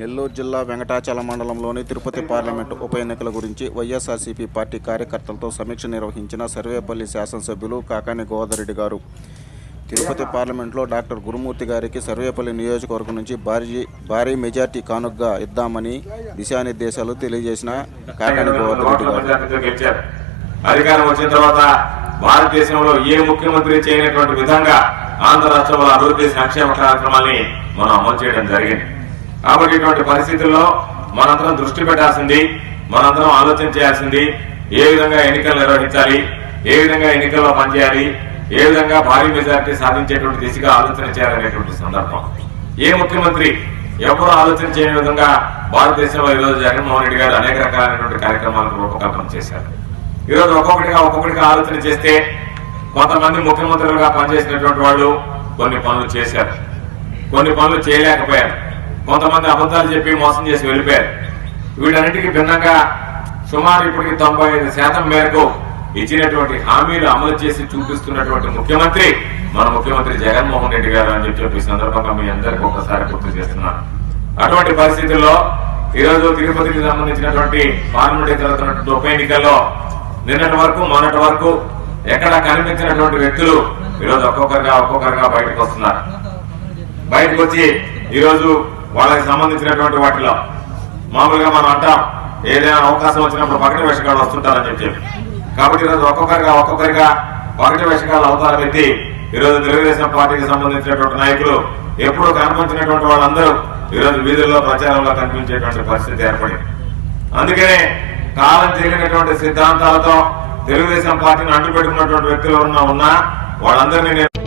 నెల్లూరు జిల్లా వెంకటాచల మండలంలోని తిరుపతి పార్లమెంటు ఉప ఎన్నికల గురించి వైఎస్ఆర్సీపీ పార్టీ కార్యకర్తలతో సమీక్ష నిర్వహించిన సర్వేపల్లి శాసనసభ్యులు కాకాని గోదారెడ్డి గారు. తిరుపతి పార్లమెంట్లో డాక్టర్ గురుమూర్తి గారికి సర్వేపల్లి నియోజకవర్గం నుంచి భారీ భారీ మెజార్టీ కానుగ్గా ఇద్దామని దిశానిర్దేశాలు తెలియజేసిన కాకాని గోదారెడ్డి గారు. అధికారం వచ్చిన తర్వాత భారతదేశంలో ఏ ముఖ్యమంత్రి చేయనటువంటి విధంగా ఆంధ్ర రాష్ట్రంలో అభివృద్ధి సంక్షేమ కార్యక్రమాన్ని మనం అమలు చేయడం జరిగింది. కాబట్టి ఇటువంటి పరిస్థితుల్లో మనందరం దృష్టి పెట్టాల్సింది మనందరం ఆలోచన చేయాల్సింది ఏ విధంగా ఎన్నికలు నిర్వహించాలి ఏ విధంగా ఎన్నికల్లో పనిచేయాలి ఏ విధంగా భారీ మెజారిటీ సాధించేటువంటి దిశగా ఆలోచన చేయాలనేటువంటి సందర్భం. ఏ ముఖ్యమంత్రి ఎవరు ఆలోచన చేయని విధంగా భారతదేశంలో ఈరోజు జగన్మోహన్ రెడ్డి గారు అనేక రకాలైనటువంటి కార్యక్రమాలకు రూపకల్పన చేశారు. ఈరోజు ఒక్కొక్కటిగా ఒక్కొక్కటిగా ఆలోచన చేస్తే కొంతమంది ముఖ్యమంత్రులుగా పనిచేసినటువంటి వాళ్ళు కొన్ని పనులు చేశారు. కొన్ని పనులు చేయలేకపోయారు. కొంతమంది అబద్ధాలు చెప్పి మోసం చేసి వెళ్ళిపోయారు. వీటన్నిటికీ భిన్నంగా సుమారు ఇప్పటికి తొంభై ఐదు శాతం మేరకు ఇచ్చినటువంటి హామీలు అమలు చేసి చూపిస్తున్నటువంటి ముఖ్యమంత్రి మన ముఖ్యమంత్రి జగన్మోహన్ రెడ్డి గారు అని చెప్పి సందర్భంగా మీ అందరికీ ఒకసారి గుర్తు చేస్తున్నాను అటువంటి పరిస్థితుల్లో ఈరోజు తిరుపతికి సంబంధించినటువంటి పార్లమెంట్ జరుగుతున్నటువంటి ఉప ఎన్నికల్లో నిన్నటి వరకు మొన్నటి వరకు ఎక్కడ కనిపించినటువంటి వ్యక్తులు ఈరోజు ఒక్కొక్కరిగా ఒక్కొక్కరిగా బయటకు వస్తున్నారు. బయటకు వచ్చి ఈరోజు వాళ్ళకి సంబంధించినటువంటి వాటిలో మామూలుగా మనం అంటాం ఏదైనా అవకాశం వచ్చినప్పుడు పగటి వేషకాలు వస్తుంటారని చెప్పి. కాబట్టి ఈరోజు ఒక్కొక్కరిగా ఒక్కొక్కరిగా పగటి వేషకాలు అవతారం పెట్టి ఈరోజు తెలుగుదేశం పార్టీకి సంబంధించినటువంటి నాయకులు ఎప్పుడు కనిపించినటువంటి వాళ్ళందరూ ఈరోజు వీధుల్లో ప్రచారంలో కనిపించేటువంటి పరిస్థితి ఏర్పడింది. అందుకనే కాలం చెల్లినటువంటి సిద్ధాంతాలతో తెలుగుదేశం పార్టీని అంటుపెట్టుకున్నటువంటి వ్యక్తులు ఉన్నా ఉన్నా వాళ్ళందరినీ నేను